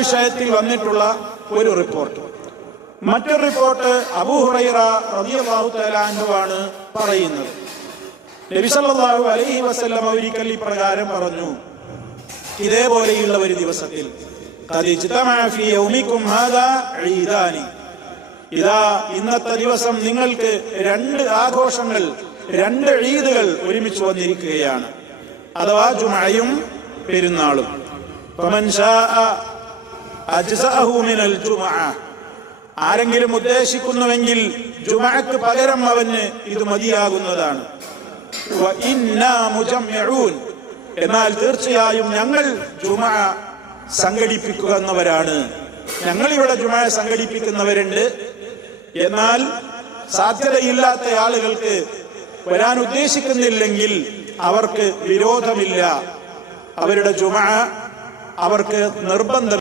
വിഷയത്തിൽ വന്നിട്ടുള്ള ഒരു റിപ്പോർട്ട്. മറ്റൊരു റിപ്പോർട്ട് അബൂ ഹുറൈറ റളിയല്ലാഹു തആല അൻഹു ആണ് പറയുന്നത്. നബി സല്ലല്ലാഹു അലൈഹി വസല്ലം ഒരിക്കൽ ഇപ്രകാരം പറഞ്ഞു, ഇതേപോലെയുള്ള ഒരു ദിവസത്തിൽ ഇതാ ഇന്നത്തെ ദിവസം നിങ്ങൾക്ക് രണ്ട് ആഘോഷങ്ങൾ, രണ്ട് ഈദുകൾ ഒരുമിച്ച് വന്നിരിക്കുകയാണ്, അഥവാ ജുമഅയും പെരുന്നാളും. ആരെങ്കിലും ഉദ്ദേശിക്കുന്നുവെങ്കിൽ ജുമഅക്ക് പകരം അവന് ഇത് മതിയാകുന്നതാണ്. എന്നാൽ തീർച്ചയായും ഞങ്ങൾ ജുമഅ സംഘടിപ്പിക്കുന്നവരാണ്. ഞങ്ങളിവിടെ ജുമഅ സംഘടിപ്പിക്കുന്നവരുണ്ട്. എന്നാൽ സാധ്യതയില്ലാത്ത ആളുകൾക്ക് വരാൻ ഉദ്ദേശിക്കുന്നില്ലെങ്കിൽ അവർക്ക് വിരോധമില്ല. അവരുടെ ജുമഅ അവർക്ക് നിർബന്ധം